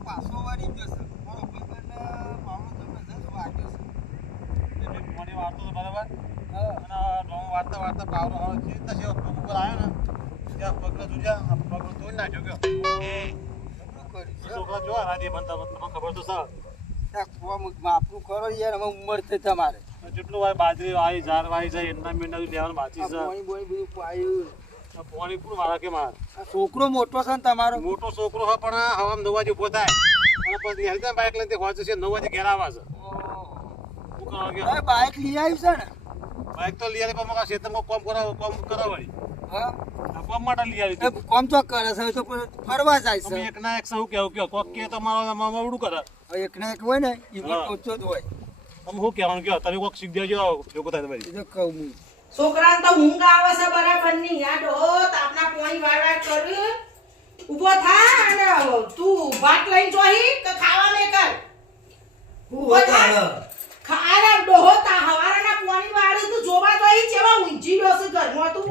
પાછો વાળી ગયો છે મારો ભાઈબંધ પાવડો જબરદસ્ત વાગ્યો છે મોડી વાળતો તો બરાબર અને ડોમ વાળતા વાળતા પાવડો હારો છે તસે પગ ઉપર આવ્યો ને ત્યાં પગને જોજ્યા પગ તોડી નાખ્યો ગયો છોકરા જો રાજી બનતા તમને ખબર તો સર આપણું કરો યાર હવે ઉંમર થઈ તમારે જેટલું હોય બાજરી વાવી ઝાર વાવી જાય એના મીંડા લેવાનું બાકી છે પાણી બોણી બધું પાયું પાણી પૂરું મારા કે માર છોકરો મોટો છે ને તમારો મોટો છોકરો હોય પણ હવામાં 9 વાગે ઉભો થાય અને પછી હેલતા બાઇક લઈને પહોંચે છે 9 વાગે ઘેર આવે છે શું કરવા ગયો બાઇક લઈ આવ્યું છે ને બાઇક તો લઈ આવી પણ મગા ખેતરમાં કામ કરાવવાની હા કામ માટે લઈ આવી કામ તો કરે છે તો ફરવા જાય છે એક ના એક સૌ કેવું કે કોક કે તમારો મામડું કરે એક ના એક હોય ને ઈ ઓછો જ હોય તમે શું કહેવાનું કે તમે કોક શીખ દેજો જોકો થાય તમારી એ તો કહું છોકરાને તો ઊંઘ આવે છે બરાબર ની આ ડોત આપના પોણી વાળવા કર્યું ઊભો થા અને તું ભાત લઈને જોહી કે ખાવા મે કર ઊભો થા ખારા ડોહો તા હવારના પોણી વાળી તું જોવા જોઈ જેવા ઊંચી ડોસ ઘરમાં તું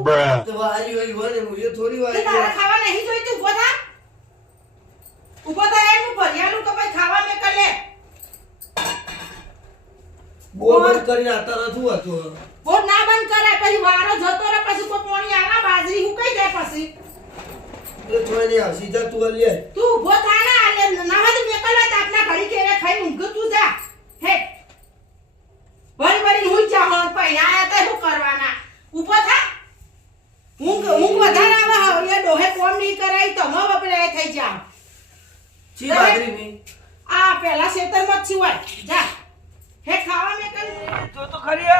તો વારી વારી વને મુજે થોડી વાર તારા ખાવા નહીં જોઈ તું ઊભો થા એનું ભરિયાલું કે ભાઈ ખાવા મે કર લે બોલ કરીને આતા નતું હતું બોલ ના બંધ કરે પછી વારો જતો રે પછી કોઈ પોણી આવા બાજરી હુકાઈ જાય પછી એ થોડી આ સીધા તું લે તું ઊભો થા ને આલે નવા તો મેકલવા તા આપના ઘડી કેરે ખાઈ ઊંઘ તું જા હે બરી હુઈ જા હોન પઈ આયા તે શું કરવાના ઊભો થા ઊંઘ વધારે આવે હવે ડોહે કોમ નહીં કરાય તો નો બપડે થઈ જા ચી બાજરી ની આ પેલા ખેતરમાં જ હોય જા હે ખાવા મેકલ જો તો ખરી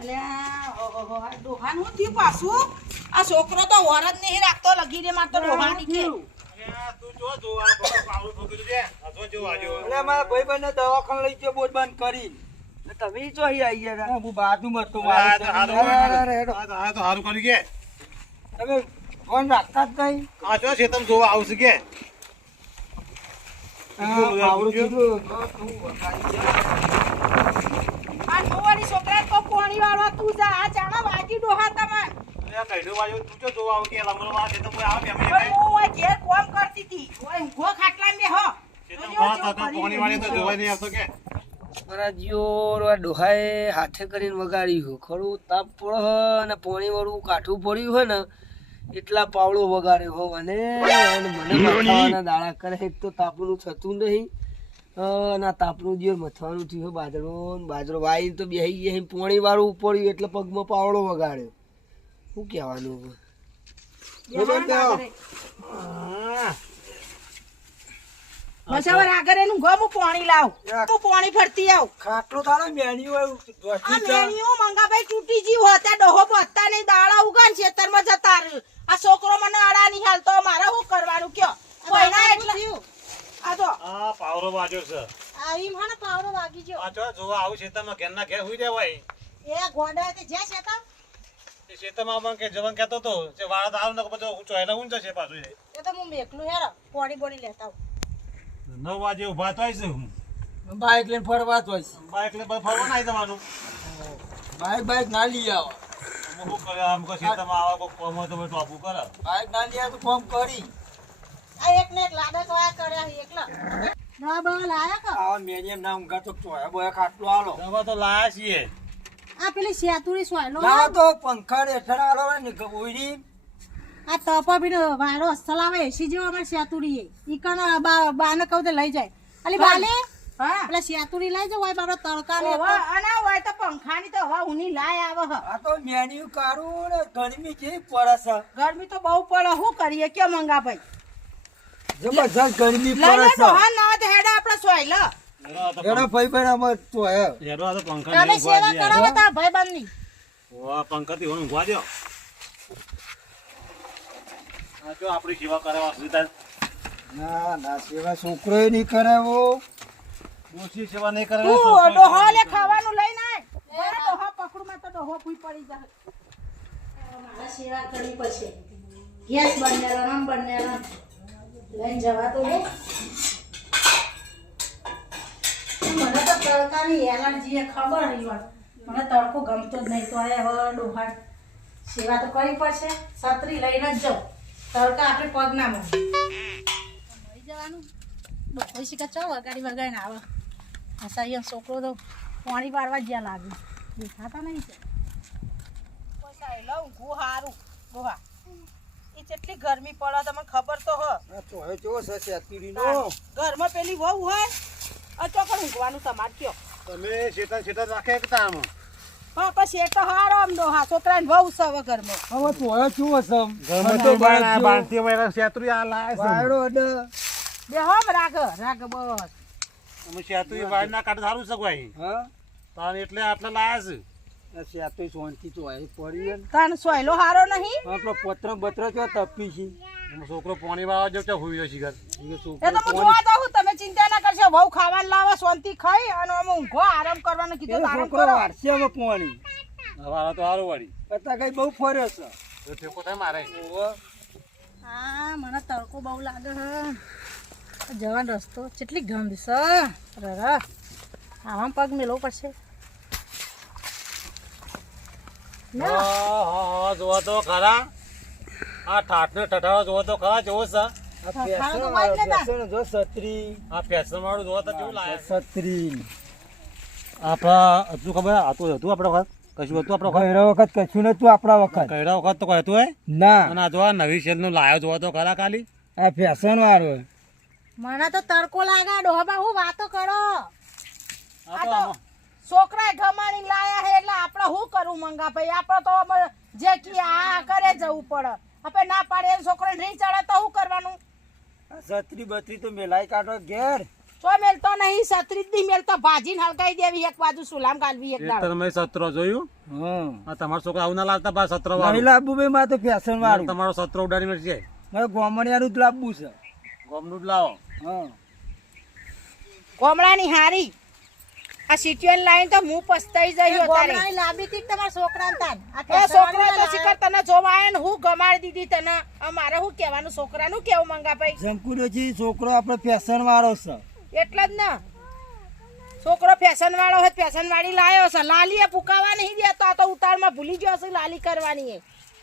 અલ્યા ઓહો આ ડોહાન હું થયું પાછું આ છોકરો તો વરદ નહીં રાખતો લગી રે માર તો ડોહાની કે તું જો આ પાવડો ઠોકી દે આ જો આજો અરે મારા ભાઈબંધને દવાખાને લઈ ગયો બોટ બંધ કરી તમે જો અહીં આવી ગયા હું બાજુમાં તો આ તો હારું કરી કે તમે ફોન રાખતા જ નહીં આ જો છે તમે જોવા આવશે કે પાવડો કીધું આ નોવાડી છોકરા તો પોણી વાળવા તું જા આ ચાણા વાજી ડોહા તમે અરે કઈનો વાજો તું જો જોવા આવ કે લમણો માં છે તો કોઈ આવે અમે હું ઓય ઘેર કોમ કરતી હતી ઓય ઊંઘો ખાટલા મે હો પાણી વાળી તો જોવા નહીં આવતો કે જીઓ ડોહાએ હાથે કરીને વગાડ્યું ખરું તાપ પડે અને પાણી વાળું કાઠું પડ્યું હોય ને એટલા પાવડો વગાડ્યો હો અને મને મથાવાના દાડા કરે એક તો તાપનું થતું નહીં ના તાપનું જે મથવાનું થયું બાજરો વાઈ તો બેસી ગયા પાણી વાળું પડ્યું એટલે પગમાં પાવડો વગાડ્યો શું કહેવાનું મસાવર આગળ એનું ગમ પાણી લાવ તું પાણી ફરતી આવ ખાટલો તારો મેન્યુ આ મેન્યુ મંગાભાઈ તૂટી જી હોતા ડોહો પત્તા નહીં દાડા ઉગાન ખેતરમાં જતા રહ્યું આ છોકરો મને અડા નહીં હાલતો મારે શું કરવાનું કયો કોઈના એટલે આ તો આ પાવરો વાજો છે આવી મને પાવડો વાગી ગયો આ જો જોવા આવું છે તમે ઘરના ઘેર હુઈ દેવાય એ ગોડા તે જે છે તા એ શેતમાં પણ કે જવન કહેતો તો જે વાળા દાવ ન બધો ઊંચો એટલે ઊંચો છે પાછું એ તો હું મેકલું હેરો પોડી બોડી લેતા 9 વાગે ઊભા તો આવીશ હું બાઇક લઈને ફરવા તો બાઇક લઈને ફરવા ના જવાનું બાઇક ના લઈ આવો હું કરે આમ કો શેતમાં આવા કો કોમ તો બેઠો આપું કરે બાઇક ના લઈ આવે તો ફોન કરી આ એક ને એક લાડે તો આ કર્યા એકલા ના બા લાયા કા આ મેનિયમ ના ઊંઘા તો ચોયા બોયા ખાટલો આલો દવા તો લાયા છીએ આ પેલી સેતુરી સોયલો ના તો પંખા હેઠળ આલો ને ગોઈડી આ તપા બીનો વાળો અસલ આવે એસી જેવો અમાર સેતુરી ઈ કણ બાને કહું તે લઈ જાય અલી બાલે હા પેલા સેતુરી લઈ જાવ બારો તડકા ને અને હોય તો પંખાની તો હવા ઉની લાય આવે હ આ તો મેન્યુ કારું ને ગરમી કેવી પડે છે ગરમી તો બહુ પડે શું કરીએ કે મંગા ભાઈ જબરજસ્ત ગરમી પડે લઈ છે લો હા ના તો હેડા આપણે સોયલો એનો ભાઈ ભાઈ આમાં ચોયા એરો આ તો પંખા તમે સેવા કરાવો તા ભાઈ બંધની ઓ પંખાથી હું ઊંઘવા દો આ જો આપણી સેવા કરવા સુધા ના ના સેવા છોકરોય નહીં કરાવો દોશી સેવા નહીં કરે તું ડોહો લે ખાવાનું લઈને આય અરે ડોહો પકડું માં તો ડોહો ભૂઈ પડી જાય મારા સેવા કરી પછી ગેસ બનેલો નમ બનેલો લઈને જવા તો દે મને તો તડકાની એલર્જી ખબર હઈ મને તડકો ગમતો જ નહીં તો આયા હવે ડોહા સેવા તો કરવી પડશે. છત્રી લઈને જ જાઉં. તડકા આપણે પગ ના મળે. મળી જવાનું. ડોકો શીખા ચો વગાડી વગાડીને આવે. હસાઈ છોકરો તો પાણી વાળવા જ્યાં લાગે. દેખાતા નહીં છે. પસાઈ લઉં ગો હારું ગોહા. એ કેટલી ગરમી પડે તમને ખબર તો હ. આ તો હવે કેવો છે સેતુરીનો ઘરમાં પેલી વહુ હોય અચોકડ ઊંઘવાનું તમારે કયો. તમે શેતર રાખે કે તામ હા પછી એ તો હારો આમ ડોહા છોકરાને વહુ છે હવે ઘરમાં. હવે તો હવે કેવો છે ઘરમાં તો બાંધતી મારા શેતરી આ લાય છે વાયડો અડે બે હોમ રાગ બસ. અમે શેતરી વાડ ના કાઢ સારું છે કોઈ હા તાન એટલે આટલા લાયા છે આ સેતુ શાંતિ તો આવી પડી ને તાન સોયલો હારો નહીં. આપણો પત્ર બત્ર તો તપી છે એમાં છોકરો પાણી વાળવા જો ત્યાં હુઈ રહ્યો છે એ તો હું જોવા દઉં તમે ચિંતા ના કરશો વહુ ખાવાનું લાવો શાંતિ ખાઈ અને અમે ઊંઘો આરામ કરવાનું કીધું તો આરામ છોકરો કરો. વારસે હવે પાણી હવારા તો સારું વાળી પતા કઈ બહુ ફર્યો છે તો ઠેકો થાય મારે હા મને તડકો બહુ લાગે હ જવાનો રસ્તો કેટલી ગંધ છે રર આમાં પગ મેળવો પડશે. હા જોવા તો ખરા આ ઠાઠ ને ઠઠાવા જોવા તો ખરા જેવો છે આ ખાવાનું તો વાંચ લેતા. ફેશન જો છત્રી આ ફેશન વાળું જોવા તો કેવું લાયા છત્રી આપણા હતું ખબર હતું હતું આપણા વખત કશું હતું આપણા વખત ગયડા વખત કશું નતું આપણા વખત કયડા વખત તો કોઈ હતું હે ના અને આ જોવા નવી શેલ નું લાયો જોવા તો ખરા ખાલી આ ફેશન વાળો મને તો તડકો લાગે ડોહા હું વાતો કરો. આ આ તો તો આમાં છોકરાએ ગમાણી લાયા હે એટલે આપણે શું કરવું મંગા ભાઈ આપણે તો અમે જે કી આ કરે જવું પડે. આપણે ના પાડે એમ છોકરાને રીહ ચડે તો શું કરવાનું. છત્રી બત્રી તો મેલાઈ કાઢો ઘેર તો મેલતો નહીં છત્રી જ નહીં મેલતો ભાજીને હલકાઈ દેવી એક બાજુ સુલામ ગાલવી એક દાડો. તમે સત્રો જોયું હા આ તમારા છોકરા આવું ના લાવતા બા સત્ર નહીં વાળું લાવવું ભાઈ મારે તો ફેશન વાળું તમારો સત્ર ઉડાડી મળશે મારે ગોમણિયાનું જ લાવવું છે ગોમનું જ લાવો હા કોમળાની હારી આ સિટીઓન લાઈન તો હું પસ્તાઈ જઈ તારે લાંબી તી તમારા છોકરાને તાન એ છોકરો તો શિખર તને જોવા આયો ને હું ગમાડી દીધી તને અમારે હું કહેવાનું છોકરાનું કેવું મંગા ભાઈ જમકુડો છે છોકરો આપણે ફેશન વાળો છે એટલે જ ને છોકરો ફેશન વાળો હોય ફેશન વાળી લાયો છે લાલીએ પુકાવા નહીં દેતો આ તો ઉતાળમાં ભૂલી ગયો છે લાલી કરવાની એ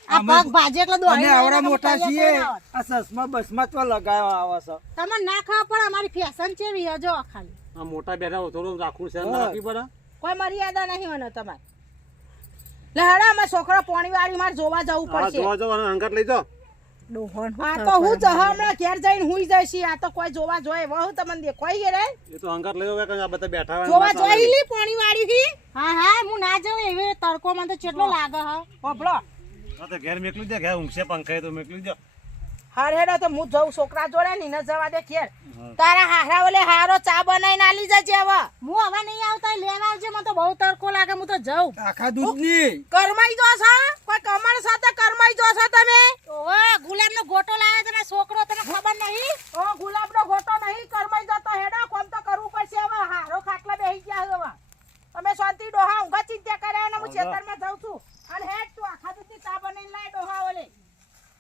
આ પગ ભાજે એટલે અને દોડી આવડા મોટા છીએ આ ચશ્મા બસમાં તો લગાવવા આવે છે તમે ના ખાવા પણ અમારી ફેશન ચેવી હજો ખાલી આ મોટા બેઠા થોડું રાખવું છે રાખવી પડે કોઈ મર્યાદા નહીં મને તમારે લહડા અમાર છોકરો પોણી વાળી માર જોવા જવું આ પડશે જોવા જો અંગત લઈ જાઓ આ તો હું જહ હમણાં ઘેર જઈને હુઈ જઈશ આ તો કોઈ જોવા જોઈએ વહુ તમને દેખાઈ ગયા રે એ તો અંગત લઈ જાઓ કે આ બધા બેઠા હોય જોવા જોઈ લી પોણી વાળી થી હા હા હું ના જાઉં એવે તડકો માં તો કેટલો લાગે હ પોપડો આ તો ઘેર મેકલી દે ઘેર ઊંઘશે પંખે તો મેકલી દે હાર હેડો તો હું જઉં છોકરા જોડે ની ન જવા દે ઘેર તારા હારા ઓલે હારો ચા બનાવીને આલી જજે હવે હું હવે નહીં આવતા લેવા આવજે મને તો બહુ તડકો લાગે હું તો જાઉં આખા દૂધની કરમાઈ જો છો કોઈ કમળ સાથે કરમાઈ જો છો તમે ઓવે ગુલાબનો ગોટો લાવ્યો તને છોકરો તને ખબર નહીં ઓ ગુલાબનો ગોટો નહીં કરમાઈ જતો હેડો કોમ તો કરવું પડશે હવે હારો ખાટલા બેહી ગયા હવે તમે શાંતિ ડોહા ઊંઘા ચિંતા કર્યા ને હું ખેતરમાં જાઉં છું અને હેડ તું આખા દૂધની ચા બનાવીને લાય ડોહા ઓલે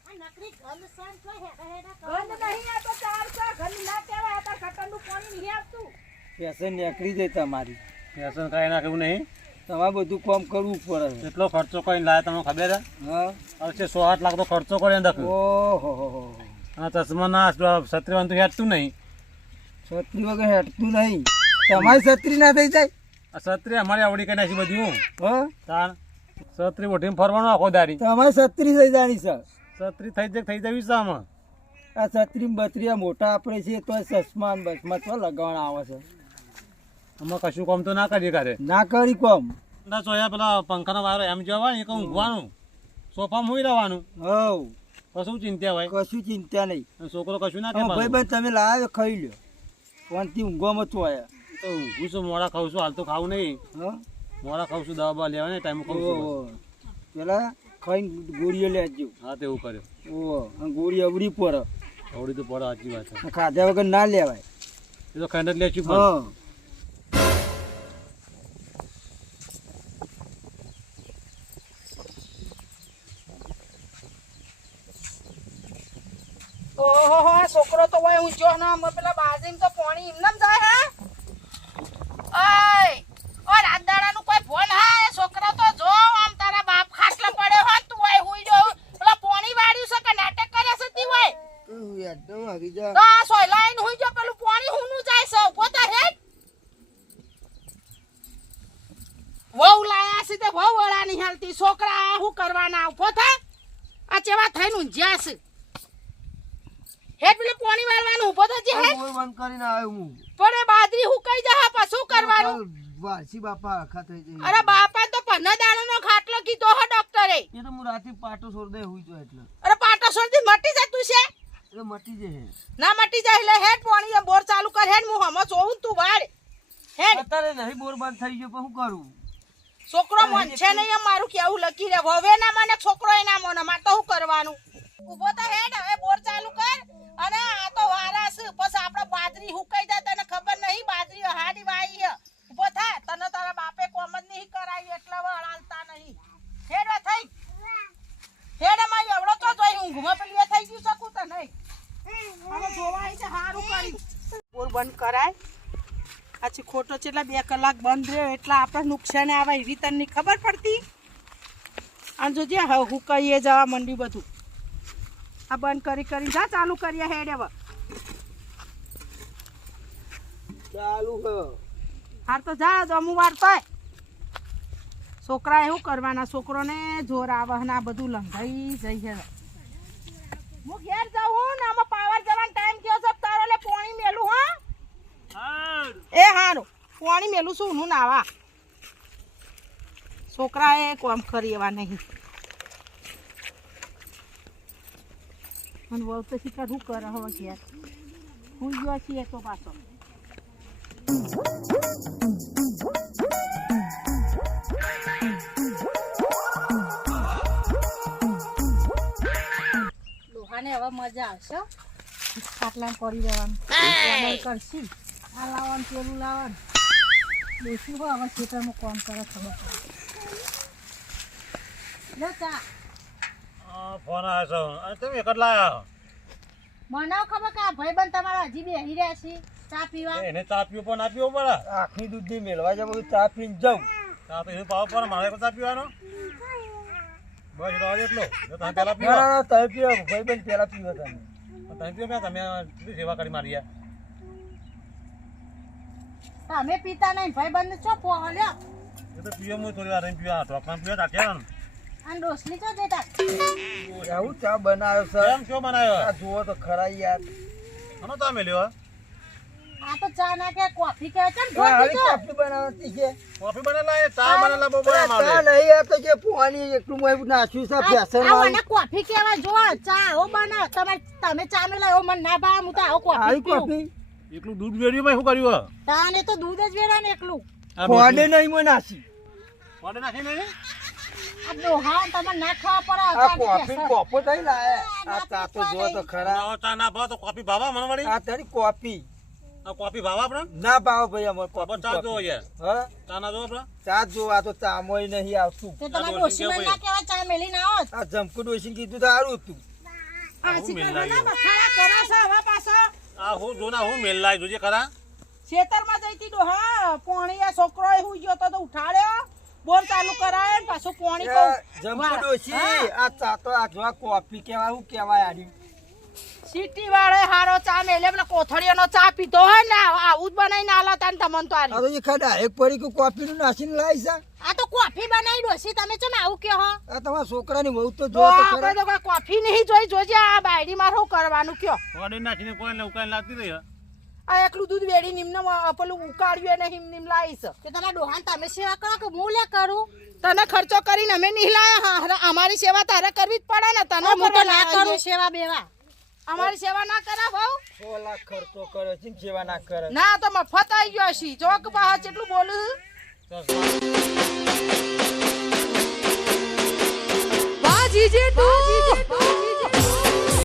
આ નકરી ગંધ સન છો હેડા હેડા ગંધ નહીં આ તો ચાર છે ગંધ ના કહેવાય આ તો કટનનું પાણી નહીં આવતું ફેશન નીકળી જાય તમારી ફેશન કાંઈ ના કેવું નહીં તમારે બધું કામ કરવું પડે કેટલો ખર્ચો કરીને લાયા તમને ખબર હે હા હવે 108 લાખ તો ખર્ચો કરીને દખ્યું ઓહો આ ચશ્મા ના છત્રીવાન તો હેઠતું નહીં છત્રી વગર હેઠતું નહીં તમારી છત્રી ના થઈ જાય આ છત્રી અમારી આવડી કઈ નાખી બધી હું હા તાણ છત્રી ઓઢીને ફરવાનું આખો દારી તમારી છત્રી થઈ જાણી છે છત્રી થઈ જવી છે આમાં આ છત્રી બત્રી આ મોટા આપણે છીએ તો ચશ્મા ને બસમાં તો લગાવવાના આવે છે આમાં કશું કામ તો ના કરીએ કારે ના કરી કોમ ના ચોયા પેલા પંખાનો વાયરો એમ જવાય એક ઊંઘવાનું સોફામાં હોઈ રહેવાનું હવ તો શું ચિંતા હોય કશું ચિંતા નહીં અને છોકરો કશું ના ભાઈ કે ભાઈ તમે લાવ્યો ખાઈ લ્યો ફોનથી ઊંઘવામાં તો આયા તો ઊંઘું છું મોડા ખાઉં છું હાલ તો ખાવું નહીં હા મોડા ખાઉં છું દવા બવા લેવા ને ટાઈમ ખાઉં છું ઓહો પેલા ખાઈને ગોળીઓ લેજો હા તેવું કર્યો ઓહો અને ગોળી અવડી પડે આવડી તો પડે સાચી વાત છે ખાધા વગર ના લેવાય એ તો ખાઈને જ લેશું પણ હા ઓહો છોકરો તો હોય ઊંચો ના પેલા બાજરીમાં તો પાણી એમનેમ જાય હા ઓય ઓ રાતદાડાનું કોઈ ફોન હા છોકરો તો જો આમ તારા બાપ ખાટલા પડ્યો હોય તું હોય નહીં હાલતી છોકરા શું કરવાના ઉભો થા આ ચેવા થઈને ઊંઝ્યા છે હેડ પેલે પાણી વાળવાનું ઉભો થજે હેડ બોર બંધ કરીને આવ્યો હું પણ એ બાદરી હુકાઈ જા પછી શું કરવાનું વારસી બાપા આખા થઈ જાય અરે બાપા તો 15 દાણાનો ખાટલો કીધો હો ડોક્ટરે એ તો હું રાતે પાટો છોડ દે હુઈ જો એટલે અરે પાટો છોડતી મટી જતું છે એ મટી જાય ના મટી જાય એટલે હેડ પાણી બોર ચાલુ કર હેડ હું હમો જોઉં તું વાળ હેડ અત્યારે નહીં બોર બંધ થઈ ગયો પણ શું કરું છોકરો મન છે નહીં મારું કેવું લખી રે હવે ના મને છોકરો એના મને માર તો શું કરવાનું ઉભો તો હેડ હવે બોર ચાલુ કર અને આ તો વારાસ પછી આપણે બાજરી હુકાઈ જાય તને ખબર નહીં બાજરી હાડી વાઈ હે ઉભો થા તને તારા બાપે કોમ જ નહીં કરાવી એટલે વળાલતા નહીં હેડ થઈ હેડ માં એવડો તો જોઈ ઊંઘમાં પેલી થઈ ગયું શકું તો નહીં હવે જોવાય છે હારું કરી બોર બંધ કરાય આછી ખોટો છે એટલે 2 કલાક બંધ રહ્યો એટલે આપણે નુકસાન આવે એવી તને ખબર પડતી અને જોજે હવે હુકાઈએ જવા મંડ્યું બધું આ બંધ કરી જા ચાલુ કરીએ હેડ હવે ચાલુ કર હાર તો જા જમું વાર તો છોકરા એવું કરવાના છોકરોને જોર આવે ને આ બધું લંઘાઈ જઈ છે હું ઘેર જાઉં ને આમાં પાવર જવાનો ટાઈમ થયો છે તારો લે પાણી મેલું હા એ હારું પાણી મેલું શું હું નાવા છોકરા એ કોમ કરી એવા નહીં અને વહુ તો શીખર શું કરે હવે ઘેર હું ગયો છીએ તો પાછો લોહાને હવે મજા આવશે ખાટલા પડી રહેવાનું કરશી આ લાવવાનું પેલું લાવવાનું બેસી હો હવે ખેતરમાં કામ કરે ખબર પડે લે ચા ફોન આવ્યો છે અને તમે એકલા આવ્યા મને ખબર કે આ ભાઈબંધ તમારા હજી બેહી રહ્યા છે ચા પીવા એને ચા પીવો પણ ના પીવો પડે આખી દૂધી મેળવા જાવ ચા પીને જાઉં ચા તો એને પાવો પડે મારે ચા પીવાનો બસ એટલો જો તમે પેલા ના પીવો ના તમે પીવો ભાઈબંધ પેલા પીવો તમે તમે પીવો તમે કેટલી સેવા કરી મારી તમે પીતા નહીં ભાઈબંધ છો પોહલ્યો એ તો પીવો હું થોડી વાર રહીને પીવા ટોકમાં પીવા તાટ્યા અને ડોસલી છો દેતા આવું ચા બનાવ્યો સર કેમ શું બનાવ્યો આ જુઓ તો ખરા યાર આનો તમે લ્યો આ તો ચા ના કે કોફી કે છે ને હારી કોફી બનાવતી છે કોફી બનેલા એ ચા બનેલા બહુ બડા ચા મારે નહીં આ તો જે પાણી એકલું મેં નાખ્યું છે ફેશન આ મને વાળું કોફી કેવા જો ચા ઓ બના તમે ચા મેલા ઓ મને ના ભાવ હું તો આવો હારી કોફી પીઉં. કોફી એકલું દૂધ વેડ્યું ભાઈ શું કર્યું તાને તો દૂધ જ વેરા ને એકલું ફોડે નહીં મને નાસી કોડે નાખી નહીં આ ડોહા તમે ના ખાવા આ પડે કોફી કોપો થઈ લાય આ ચા તો જો તો ખરા ના ચા ના ભાવ તો કોફી ભાવા મને વળી આ તારી કોફી આ કોફી ભાવા આપણે ના ભાવ ભાઈ અમાર આપણે ચા જો યાર હા ચા ના જો આપણે ચા જો આ તો ચામોય નહીં આવતું તે તમારે ડોસી મને ના કહેવાય ચા મેલી ના આવો આ જમકુ ડોસી કીધું તો સારું હતું આ શિકર ના બખાડા કરો છો હવે પાછો આ હું જો ના હું મેલ લાય જોજે ખરા ખેતરમાં જઈતી ડોહા પોણી આ છોકરો એ હુઈ ગયો તો ઉઠાડ્યો બોર ચાલુ કરાયો ને પાછું પોણી કહું જમકુ ડોસી આ ચા તો આ જો કોફી કેવાય હું કેવાય આડી સિટી વાળે હારો ચા મેલે પેલા કોથળીઓનો ચા પીતો હોય ને આવું જ બનાવીને આલા તાન તમને તો આ તો એ ખાડા એક પડી કે કોફી નું નાસીને લાવી છે આ તો કોફી બનાવી ડોસી તમે ચમ આવું કે હો આ તમારા છોકરાની બહુ તો તો જો તો આપણે ખરા તો કોઈ કોફી નહીં જોઈ જોજે આ બાયડી માં શું કરવાનું કયો કોડે નાખીને કોઈ ઉકાઈ લાગતી રહી આ એકલું દૂધ વેડી નિમને પેલું ઉકાળ્યું ને હિમ નિમ લાવીશ કે તમારા ડોહાન તમે સેવા કરો કે હું લે કરું તને ખર્ચો કરીને અમે નહીં લાયા હા અમારી સેવા તારે કરવી જ પડે ને તને હું તો ના કરું સેવા બેવા અમારી સેવા ના કરા ભાવ 100 લાખ ખર્ચો કરે છે સેવા ના કરે ના તો મફત આવી ગયો છી જોક બહાર કેટલું બોલું તો વાહ જીજે તું